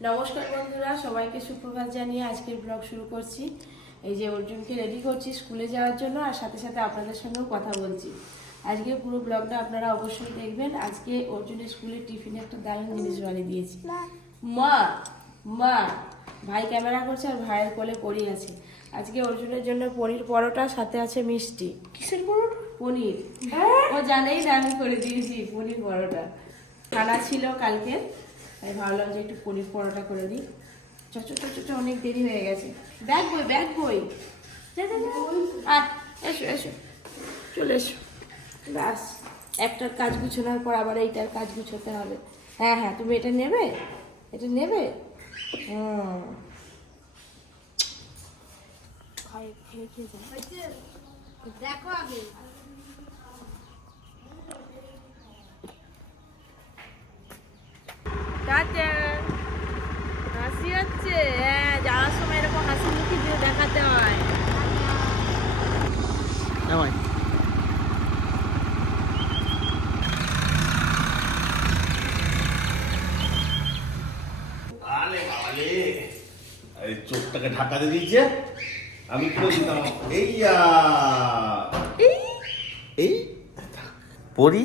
নমস্কার বন্ধুরা সবাইকে সুপ্রভাত জানিয়ে আজকের ব্লগ শুরু করছি। এই যে অর্জুনকে রেডি করছি স্কুলে যাওয়ার জন্য আর সাথে সাথে আপনাদের সঙ্গেও কথা বলছি। আজকে পুরো ব্লগটা আপনারা অবশ্যই দেখবেন। আজকে অর্জুনের স্কুলে টিফিনে একটা দারুণ জিনিস বানিয়ে দিয়েছি। মা। মা ভাই ক্যামেরা করছে আর ভাইয়ের কোলে পড়ি আছে। আজকে অর্জুনের জন্য পনির পরোটা সাথে আছে মিষ্টি। কিসের পরোটা? পনির। ও জানেই না আমি করে দিয়েছি পনির পরোটা। খানা ছিল কালকে। তাই ভাবলাম যে একটু পনির পরোটা করে দিই। চ চ চ, চ, চ, অনেক দেরি হয়ে গেছে। ব্যাগ বই ব্যাগ বই। এসো এসো। চলে এসো। ব্যাস একটার কাজ গুছোনোর পর আবার এইটার কাজ গুছোতে হবে। হ্যাঁ হ্যাঁ তুমি এটা নেবে? এটা নেবে? হুম। দেখো আগে। টাটা হাসি হচ্ছে। হ্যাঁ যাওয়ার সময় এরকম হাসি মুখি দিয়ে দেখাতে হয়। চোখটাকে ঢাকা দিয়ে দিয়েছে। আমি দিতাম। এইয়া এই? পরি?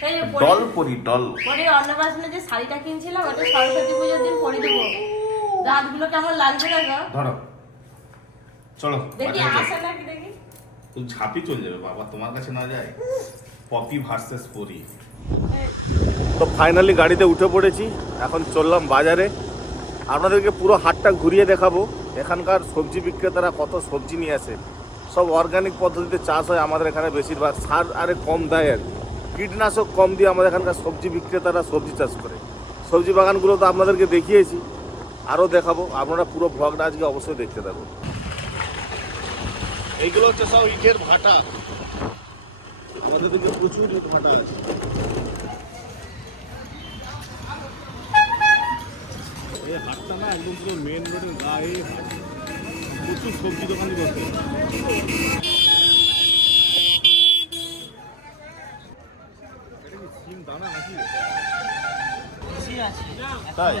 ডল পরি- ডল। পরে অন্নপ্রাশনে যে শাড়িটা কিনছিলাম ওটা সরস্বতী পুজোর দিন পরে দেবো। দাঁতগুলো কেমন লাগছে দেখো? ধরো। চলো দেখি। আসে নাকি দেখি। তুই ঝাঁপি চলে যাবে বাবা তোমার কাছে না যায়? পপি ভার্সেস পরি। তো ফাইনালি গাড়িতে উঠে পড়েছি এখন চললাম বাজারে। আপনাদেরকে পুরো হাটটা ঘুরিয়ে দেখাবো এখানকার সবজি বিক্রেতারা কত সবজি নিয়ে আসে। সব অর্গানিক পদ্ধতিতে চাষ হয় আমাদের এখানে বেশিরভাগ সার আরে কম দেয় আর কীটনাশক কম দিয়ে আমাদের এখানকার সবজি বিক্রেতারা সবজি চাষ করে। সবজি বাগানগুলো তো আপনাদেরকে দেখিয়েছি, আরও দেখাবো। আপনারা পুরো ভ্লগটা আজকে অবশ্যই দেখতে থাকুন। এইগুলো হচ্ছে সব ইটের ভাটা। আমাদের দিকে প্রচুর ইট ভাটা আছে। এই হাটটা না একদম পুরো মেন রোডের গায়ে প্রচুর সবজি দোকানি বসে। এটা কি সিম দানা নাকি তাই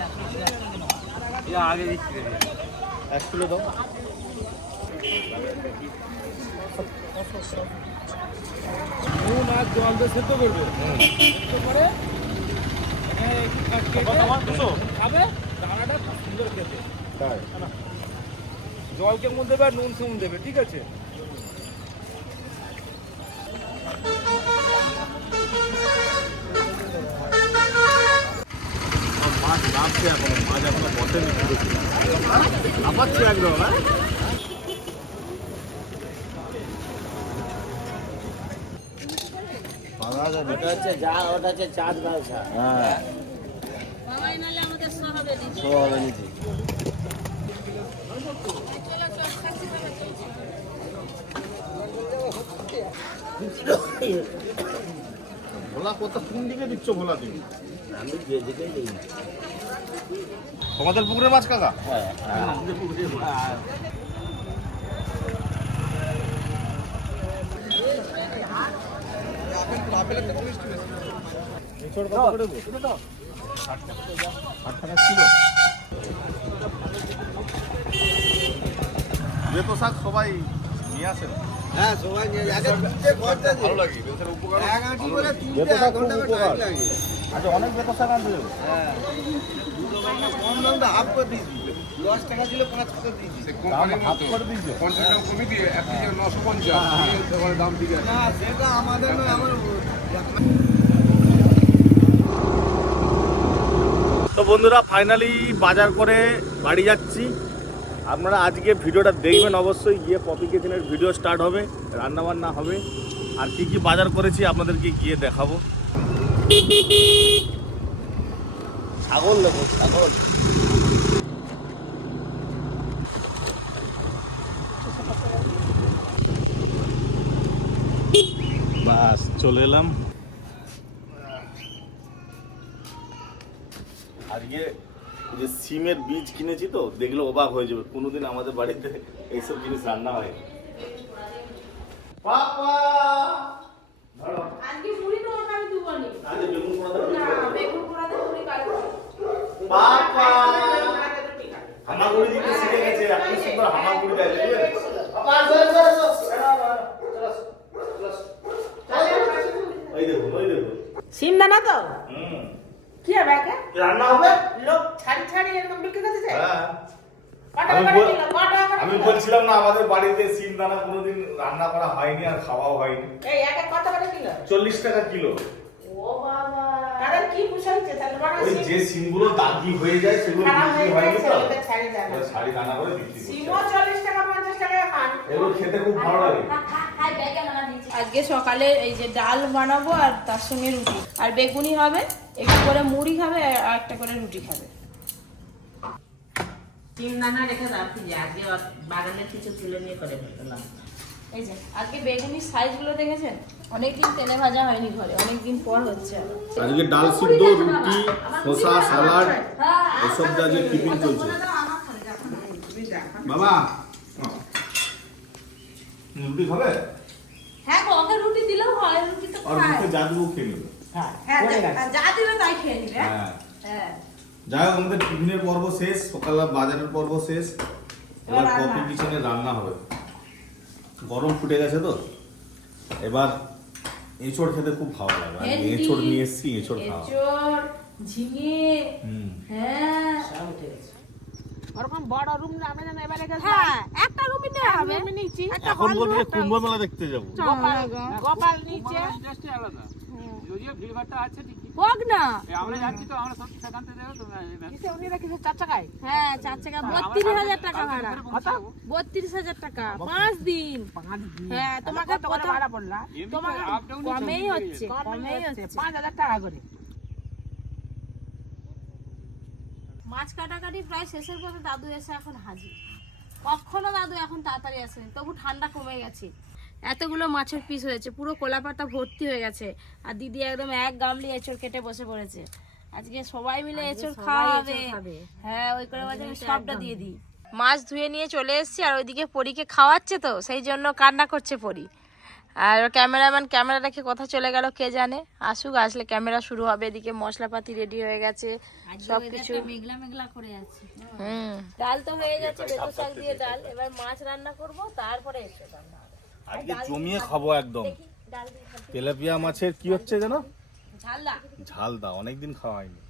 এক কিলো দাও। নুন আর জল দিয়ে সেদ্ধ করবে। সেদ্ধ করে এখানে একটু কাট কেটে আমার দুশো? খাবে। দানাটা খুব সুন্দর খেতে। তাই? জল কেমন দেবে আর নুন কেমন দেবে ঠিক আছে? নামছে এখনও মাছ এখনও বসেনি আপাচ্ছে একদম হ্যাঁ ভোলা কোথা কোন দিকে দিচ্ছ ভোলা তুমি? আমি দিই তোমাদের পুকুরের মাছ কাকা হ্যাঁ। যেত শাক সবাই নিয়ে আসেন হ্যাঁ এক করে এক করে আচ্ছা অনেক হ্যাঁ দাম হাফ করে দিয়েছি। দশ টাকা ছিল পাঁচ করে দিয়েছি। দাম হাফ করে দিয়েছে। না সেটা আমাদের নয় আমার তো বন্ধুরা ফাইনালি বাজার করে বাড়ি যাচ্ছি। আপনারা আজকে ভিডিওটা দেখবেন অবশ্যই, গিয়ে কপি কিচেনের ভিডিও স্টার্ট হবে, রান্নাবান্না হবে, আর কি কি বাজার করেছি আপনাদেরকে গিয়ে দেখাবো। ছাগল দেবো ছাগল। বাস, চলে এলাম। আজকে যে সিমের বীজ কিনেছি তো দেখলে অবাক হয়ে যাবে। কোনোদিন আমাদের বাড়িতে এইসব জিনিস রান্না হয় পাপা ধরো। আজকে মুড়ি তোমাকে আমি দুবনি আজকে বেগুন পোড়া না বেগুন পোড়াতে মুড়ি কাটবো পাপা হামাগুড়ি দিতে শিখে গেছে এত সুন্দর হামাগুড়ি দেয় দেখবেন ওই দেখুন ওই দেখুন। সিমদানা তো? কি হবে একে রান্না হবে? লোক ছাড়ি ছাড়ি এরকম বিক্রি করতে যায়? হ্যাঁ। আমি? বলছিলাম না আমাদের বাড়িতে সিম দানা কোনোদিন রান্না করা হয়নি আর খাওয়াও হয়নি। এই একে কত করে কিলো চল্লিশ টাকা কিলো। ও বাবা। তাদের কি তাহলে ওই যে সিমগুলো দাগি হয়ে যায় সেগুলো খারাপ বিক্রি হয়ে হয়নি গেছে তো। ওদের ছাড়ি দেয় না। দানা করে বিক্রি সিমও করছে চল্লিশ টাকা পঞ্চাশ টাকা খান। এগুলো খেতে খুব ভালো লাগে। নানা দিয়েছি। আজকে সকালে এই যে ডাল বানাবো আর তার সঙ্গে রুটি। আর বেগুনি হবে। একটু করে মুড়ি খাবে আর একটা করে রুটি খাবে। তিন দানা রেখে দাও আজকে বাগানের কিছু তুলে নিয়ে করে ফেললাম এই যে আজকে বেগুনির সাইজগুলো দেখেছেন? অনেকদিন তেলে ভাজা হয়নি ঘরে অনেকদিন পর হচ্ছে আজকে ডাল সিদ্ধ রুটি শসা সালাড এসব আজকে টিফিন চলছে। বাবা রুটি খাবে? হ্যাঁ গো, ওকে রুটি দিলেও হয় রুটি তো আর খায়। মুখে জাদু খেয়ে নেবে। হ্যাঁ। যা- যা তাই খেয়ে নিবে। হ্যাঁ। হ্যাঁ। যাই হোক আমাদের টিফিনের পর্ব শেষ সকালে বাজারের পর্ব শেষ। এবার কফি কিচেনে রান্না হবে। গরম ফুটে গেছে তো। এবার এঁচড় খেতে খুব ভালো লাগে। এঁচড় নিয়ে এসছি এঁচড় খাওয়া। ঝিঙে হ্যাঁ। সব উঠে গেছে। ওরকম বড় রুম আমরা যেন এবারে হ্যাঁ একটা হবে। নিচ্ছি। কুম্ভ মেলা দেখতে যাব। গোপাল নিচে। আলাদা। যদিও ভিড়ভাড়টা আছে ঠিকই। হোক না। আমরা যাচ্ছি তো আমরা সব সেখান দেবো কিসে? উনি রেখেছে চার চাকায়? হ্যাঁ চার টাকা বত্রিশ হাজার টাকা ভাড়া। বত্রিশ হাজার টাকা। পাঁচ দিন। হ্যাঁ তোমাকে প্রথম ভাড়া পড়লা? তোমাকে কমেই হচ্ছে কমেই হচ্ছে। পাঁচ হাজার টাকা করে। মাছ কাটাকাটি প্রায় শেষের পথে দাদু এসে এখন হাজির। কখনো দাদু এখন তাড়াতাড়ি আসেনি তবু ঠান্ডা কমে গেছে। এতগুলো মাছের পিস হয়েছে পুরো কোলাপাতা ভর্তি হয়ে গেছে। আর দিদি একদম এক গামলি এঁচড় কেটে বসে পড়েছে। আজকে সবাই মিলে এঁচড় খাওয়া হবে হ্যাঁ ওই করে বাজে আমি সবটা দিয়ে দিই। মাছ ধুয়ে নিয়ে চলে এসেছি আর ওইদিকে পরীকে খাওয়াচ্ছে তো সেই জন্য কান্না করছে পরি। আর ক্যামেরাম্যান ক্যামেরা রেখে কথা চলে গেল কে জানে? আসুক আসলে ক্যামেরা শুরু হবে এদিকে মশলাপাতি রেডি হয়ে গেছে সবকিছু মেঘলা মেঘলা করে আছে। হুম। ডাল তো হয়ে গেছে বেগুন শাক দিয়ে ডাল। এবার মাছ রান্না করব তারপরে এসে রান্না আজকে জমিয়ে খাব একদম। তেলাপিয়া মাছের কি হচ্ছে যেন ঝালদা ঝাল দা অনেকদিন খাওয়া হয়নি।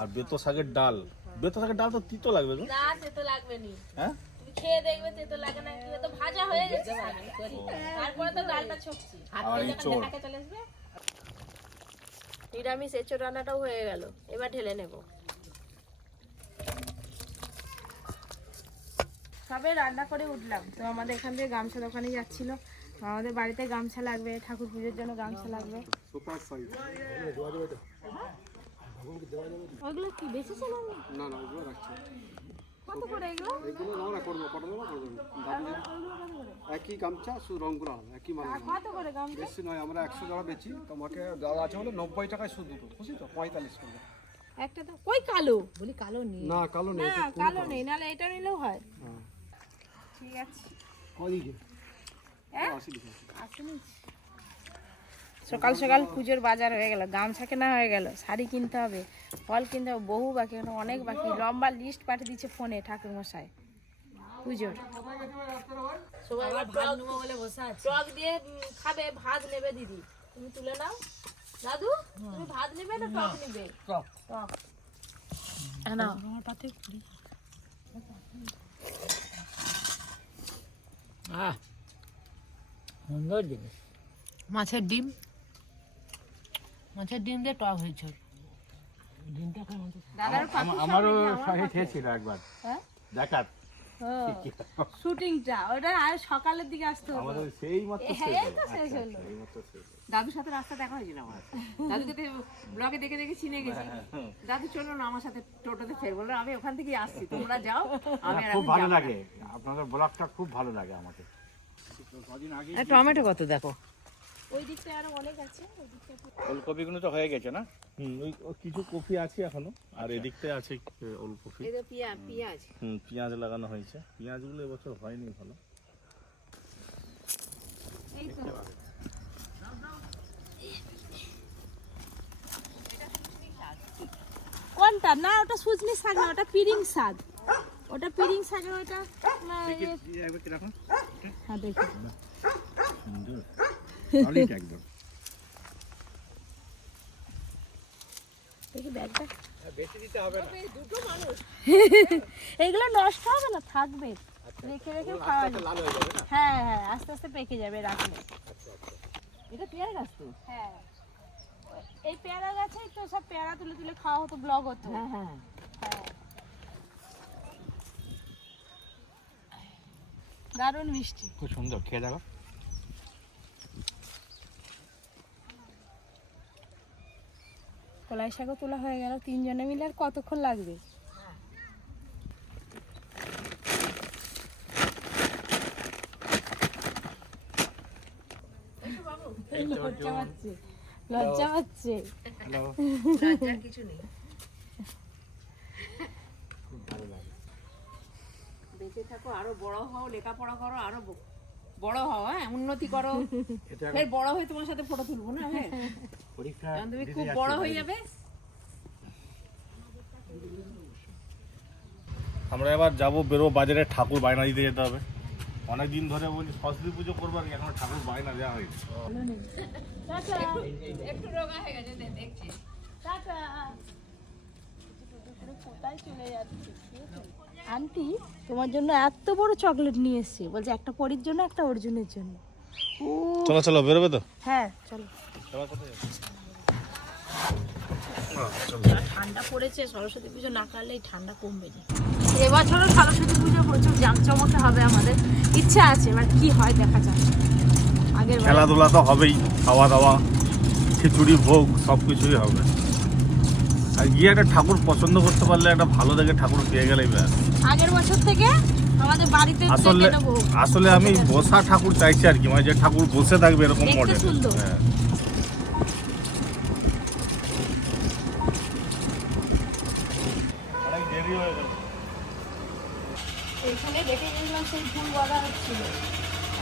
আর বেতো শাকের ডাল। বেতো শাকের ডাল তো তিতো লাগবে না লাগবে নি হ্যাঁ? খেয়ে দেখবে সে লাগে না। কি তো ভাজা হয়ে গেছে। তারপরে তো ডালটা ছকছি আর এঁচড়। চলে আসবে নিরামিষ এঁচড় রান্নাটাও হয়ে গেল। এবার ঢেলে নেব। সবে রান্না করে উঠলাম। তো আমাদের এখান থেকে গামছা দোকানে যাচ্ছিল। আমাদের বাড়িতে গামছা লাগবে ঠাকুর পুজোর জন্য গামছা লাগবে। ওগুলো কি বেঁচেছে না না না ওগুলো রাখছি। কত করে এগুলো? এগুলো আমরা করব কটা দেবো করব দাদু একই গামছা শুধু রঙগুলো আলাদা একই মানে কত করে গামছা? বেশি নয় আমরা একশো বেচি। তোমাকে দাদা আছে বলে নব্বই টাকায় শুধু দুটো বুঝলি তো? পঁয়তাল্লিশ করে। একটা তো কই কালো? বলি কালো নেই। না কালো নেই না কালো নেই নাহলে এটা নিলেও হয়। হ্যাঁ। ঠিক আছে। হ্যাঁ? সকাল সকাল পুজোর বাজার হয়ে গেল গামছা কেনা হয়ে গেল শাড়ি কিনতে হবে ফল কিনতে হবে বহু বাকি এখন অনেক বাকি। লম্বা লিস্ট পাঠিয়ে দিচ্ছে ফোনে ঠাকুর মশাই পুজোর। সবাই ভাত নেব বলে বসে আছে। টক দিয়ে খাবে ভাত নেবে দিদি। তুমি তুলে নাও। দাদু তুমি ভাত নেবে না টক নেবে? টক। টক নাও আহ সুন্দর জিনিস। মাছের ডিম? মাছের ডিম দিয়ে টক হয়েছে। ডিমটা খাই আমারও সঙ্গে খেয়েছিল একবার। দেখা দেখার। শুটিংটা ওটা আর সকালের দিকে আসতে হবে। আমাদের সেই মাত্র শেষ এই তো শেষ হলো। শেষ দাদুর সাথে রাস্তা দেখা হয়েছিল আমার। দাদুকে তো ব্লগে দেখে দেখে চিনে গেছি। দাদু চলো না আমার সাথে টোটোতে ফের বলল আমি ওখান থেকেই আসছি তোমরা যাও আমি আর খুব ভালো লাগে। আপনাদের ব্লগটা খুব ভালো লাগে আমাকে। টমেটো কত দেখো? ওই দিকটা আরও অনেক আছে ওই দিকটা ফুলকপিগুলো তো হয়ে গেছে না? হুম ওই কিছু কফি আছে এখনও আর এদিকটায় আছে ওলকপি। পিয়া পিঁয়াজ। হুম পেঁয়াজ লাগানো হয়েছে। পেঁয়াজগুলো এবছর হয়নি ভালো। এই তো। কোনটা? না ওটা সুজনি শাক না ওটা পিরিং শাক। ওটা পিরিং শাকে ওইটা ইয়ে- হ্যাঁ দেখি। দেখি ব্যাগটা। এইগুলো নষ্ট হবে না থাকবে। রেখে রেখে খাওয়া যাবে হ্যাঁ হ্যাঁ আস্তে আস্তে পেকে যাবে রাখলে এটা পেয়ারা গাছ তো? হ্যাঁ। এই পেয়ারা গাছেই তো সব পেয়ারা তুলে তুলে খাওয়া হতো ব্লগ হতো। হ্যাঁ হ্যাঁ। হ্যাঁ। দারুণ মিষ্টি। খুব সুন্দর খেয়ে দেখো। কলাই শাকও তোলা হয়ে গেল তিনজনে মিলে আর কতক্ষণ লাগবে? লজ্জা পাচ্ছে লজ্জা পাচ্ছে। কিছু নেই বেঁচে থাকো আরও বড় হও লেখাপড়া করো আরও বড় হও হ্যাঁ উন্নতি করো। ফের বড় হয়ে তোমার সাথে ফটো তুলবো না হ্যাঁ? পরীক্ষা তুমি খুব বড় হয়ে যাবে। আমরা এবার যাব বেরোবো বাজারে ঠাকুর বায়না দিতে যেতে হবে। অনেক দিন ধরে বলি সরস্বতী পুজো করব আর কি, এখনও ঠাকুর বায়না দেওয়া হয়নি। একটু রোগা হয়ে গেছে দেখছি। টাটা কোথায় চলে যাচ্ছে? আন্টি তোমার জন্য এত বড় চকলেট নিয়ে এসেছি। বলছে একটা পরির জন্য একটা অর্জুনের জন্য। ও চলো চলো বেরোবে তো? হ্যাঁ চলো। ঠান্ডা পড়েছে সরস্বতী পুজো না ঠান্ডা কমবে না। এবছরও সরস্বতী পুজো প্রচুর জাঁকজমকে হবে আমাদের। ইচ্ছা আছে এবার কি হয় দেখা যাক। আগের খেলাধুলা তো হবেই খাওয়া দাওয়া খিচুড়ি ভোগ সব কিছুই হবে। আর গিয়ে একটা ঠাকুর পছন্দ করতে পারলে একটা ভালো দেখে ঠাকুর পেয়ে গেলেই ব্যাস। আগের বছর থেকে আমাদের বাড়িতে আসলে আসলে আমি বসা ঠাকুর চাইছি আর কি মানে যে ঠাকুর বসে থাকবে এরকম মডেল হ্যাঁ অনেক দেরি হয়ে গেল গেছিলাম সেই ফুল বাঁধা হচ্ছিল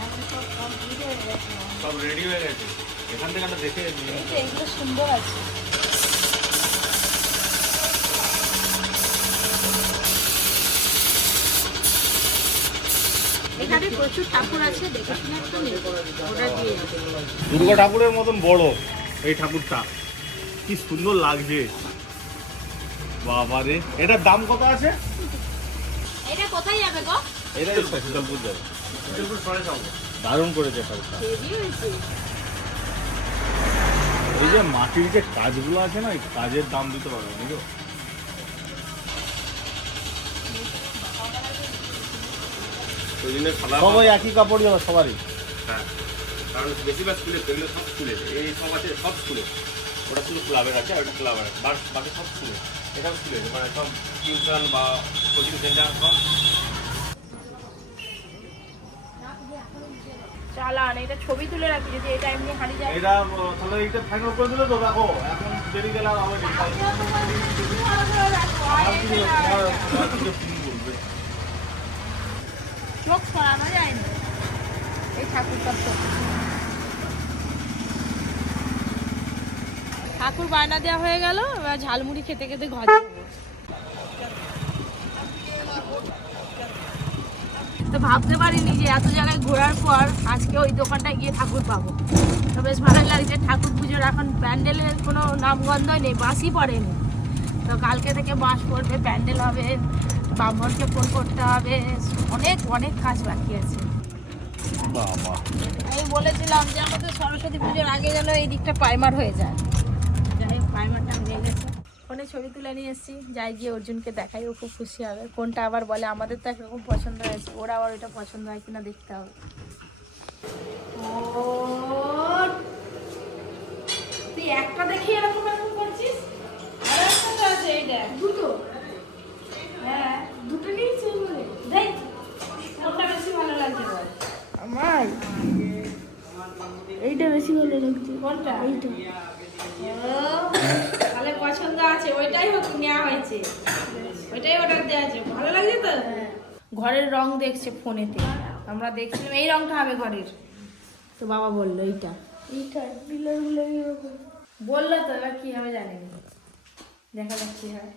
এখন সব কমপ্লিট হয়ে গেছে। সব রেডি হয়ে গেছে। এখান থেকে আমরা দেখে এগুলো সুন্দর আছে। এখানে প্রচুর ঠাকুর আছে দেখে শুনে একটু নেব। দিয়ে। দুর্গা ঠাকুরের মতন বড় এই ঠাকুরটা। কি সুন্দর লাগছে। বাবারে এটার দাম কত আছে? এটা কোথায় যাবে গো? এটা শীতলপুর যাবে শীতলপুর সরে যাব দারুণ করেছে এই যে মাটির যে কাজগুলো আছে না এই কাজের দাম দিতে পারবে বুঝলো সবাই একই কাপড়ই হবে সবারই? হ্যাঁ। কারণ বেশিরভাগ স্কুলে যেগুলো সব স্কুলে এই সব আছে সব স্কুলে ওটা শুধু ক্লাবের আছে আর ওটা ক্লাবের বাকি সব স্কুলে এটাও স্কুলে মানে সব টিউশন বা কোচিং সেন্টার সব চালান এটা ছবি তুলে রাখি যদি এটা এমনি হারিয়ে যায় এটা তাহলে এইটা ফাইনাল করে দিলে তো দেখো এখন দেরি গেলে আর হবে চোখ সরানো যায় না এই ঠাকুরটার চোখ ঠাকুর বায়না দেওয়া হয়ে গেল এবার ঝালমুড়ি খেতে খেতে ঘর যাব। তো ভাবতে পারিনি যে এত জায়গায় ঘোরার পর আজকে ওই দোকানটায় গিয়ে ঠাকুর পাবো। তো বেশ ভালো লাগছে ঠাকুর পুজোর এখন প্যান্ডেলের কোনো নামগন্ধই নেই বাঁশই পড়েনি। তো কালকে থেকে বাঁশ পড়বে প্যান্ডেল হবে ব্রাহ্মণকে ফোন করতে হবে অনেক অনেক কাজ বাকি আছে। আমি বলেছিলাম যে আমাদের সরস্বতী পুজোর আগে যেন এই দিকটা প্রাইমার হয়ে যায়। যাই হোক প্রাইমারটা হয়ে গেছে ফোনে ছবি তুলে নিয়ে এসেছি। যাই গিয়ে অর্জুনকে দেখাই ও খুব খুশি হবে। কোনটা আবার বলে আমাদের তো একরকম পছন্দ হয়েছে। ওরা আবার ওইটা পছন্দ হয় কিনা দেখতে হবে। তুই একটা দেখি এরকম এরকম করছিস? আর একটা তো আছে এইটা দুটো? হ্যাঁ দুটো নিয়েছি দেখ কোনটা বেশি ভালো লাগছে বল। আমার? এইটা বেশি ভালো লাগছে। কোনটা? এইটা। তাহলে পছন্দ আছে ওইটাই হোক নেওয়া হয়েছে। ওইটাই অর্ডার দেওয়া আছে ভালো লাগছে তো? ঘরের রং দেখছে ফোনেতে। আমরা দেখছিলাম এই রংটা হবে ঘরের। তো বাবা বলল এইটা। এইটা বলল তো এবার কি হবে জানি না দেখা যাক কি হয়।